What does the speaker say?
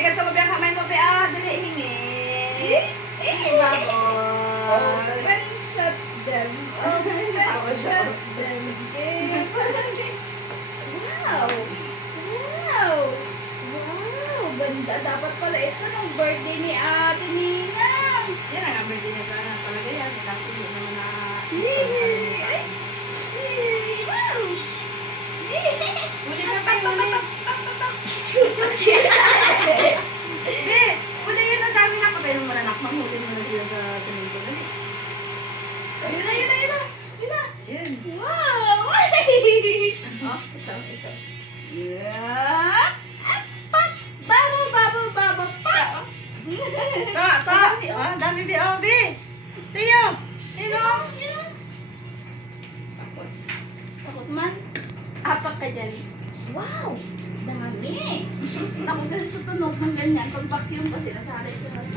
ganito mo biyang kamay mo, be. Ah, dali, hingi. Babos. One shot them. One shot them. Wow! Wow! Wow! Ganda. Dapat pala ito ng birthday ni Ate Ninang. Yan ang birthday niya sana talaga yan. Kasi hindi naman na Yay! Wow! Ulit na pa yung ulit. Be, ulit yun ang dami na. Patayin mo na nak. Mamutin mo na sila sa semento. Dali. Yun na, yun na, yun na. Yun na. Yan. Wow! Oh, ito. Yeah! Apat! Babo, babo, babo, pa! Ah, dami be. Oh, be. Tiyo. Tiyo. Takot man. Apak ka dyan. Wow! Dami! Ako ganun sa tunog ng ganyan. Pag vacuum kasi nasanay ko na.